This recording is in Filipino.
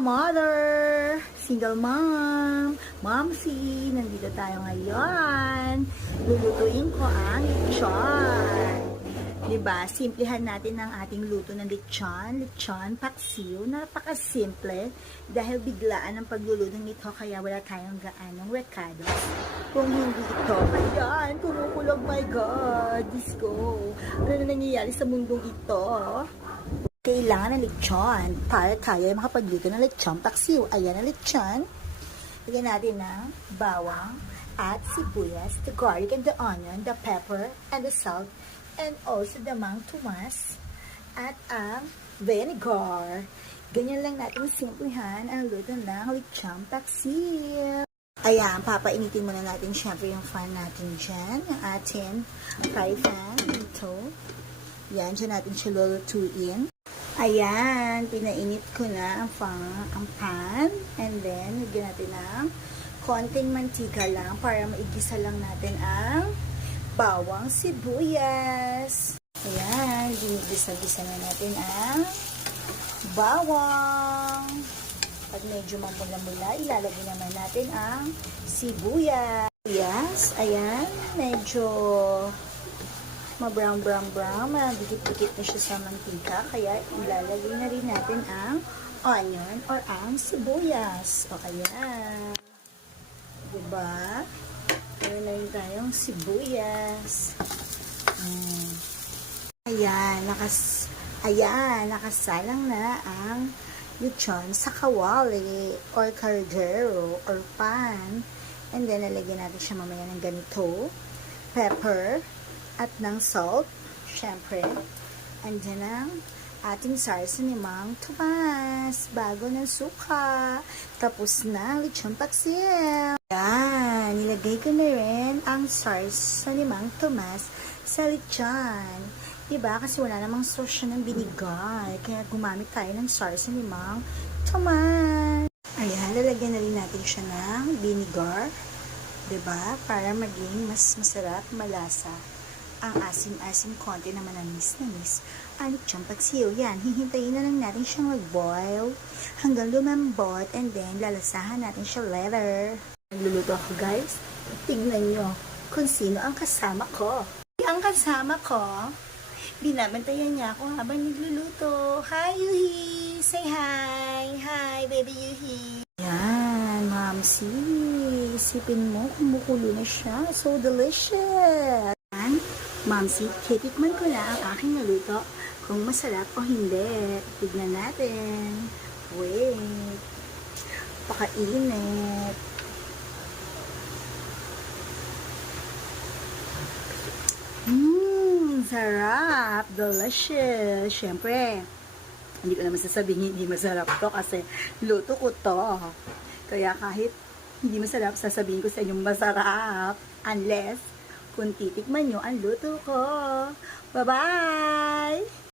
Mother, single mom, momsi, nandito tayo ngayon. Lulutuin ko ang lechon. Diba? Simplihan natin ang ating luto ng lechon. Lechon, paksiw. Napakasimple. Dahil biglaan ang pagluluto nito, kaya wala tayong gaanong recados. Kung hindi ito, ayan, kumukulog, my God. Diyos ko. Ano na nangyayari sa mundong ito? Kailangan ng lechon para tayo ay makapagluto ng lechon paksiw. Ayan ang lechon. Lagyan natin ng bawang at sibuyas, the garlic and the onion, the pepper and the salt, and also the mang tumas at ang vinegar. Ganyan lang natin simplihan ang luto ng lechon paksiw. Ayan, papainitin muna natin syempre yung fan natin dyan, yung ating fry pan dito. Yan, dyan natin siya lulutuin. Ayan, pinainit ko na ang pan. And then, lagyan natin ng konting mantika lang para maigisa lang natin ang bawang sibuyas. Ayan, ginigisa-gisa na natin ang bawang. Pag medyo mamula-mula, ilalagay naman natin ang sibuyas. Yes, ayan, medyo ma-brown, dikit-dikit na siya sa mantika, kaya ilalagay na rin natin ang onion or ang sibuyas. O, ayan. Diba? Meron na rin tayong sibuyas. Ayan, nakasalang na ang lechon sa kawali or caldero or pan. And then, lalagyan natin siya mamaya ng ganito. Pepper at ng salt, syempre. Andyan ang ating sarsa ni Mang Tomas, bago ng suka. Tapos na ang lechon paksiw. Yan, nilagay ko na rin ang sarsa ni Mang Tomas sa lechon. Diba? Kasi wala namang sauce ng binigar. Kaya gumamit tayo ng sarsa ni Mang Tomas. Ayan, lalagyan na rin natin siya ng vinegar. Diba? Para maging mas masarap, malasa. Ang asim-asim, konti naman ang miss. Ang lechon paksiw, yan. Hihintayin na lang natin siyang mag-boil hanggang lumambot, and then lalasahan natin siya later. Nagluluto ako, guys. Tignan nyo kung sino ang kasama ko. Ang kasama ko, binabantayan niya ako habang nagluluto. Hi, Yuhi! Say hi! Hi, baby Yuhi! Yan, mamsi. Isipin mo, kumukulo na siya. So delicious! Yan, mamsi, titikman ko na ang aking naluto kung masarap o hindi. Tignan natin. Wait. Pakainit. Sarap. Delicious. Siyempre, hindi ko naman sasabihin hindi masarap to kasi luto ko to. Kaya kahit hindi masarap, sasabihin ko sa inyo masarap. Unless, kung titikman nyo ang luto ko. Bye-bye!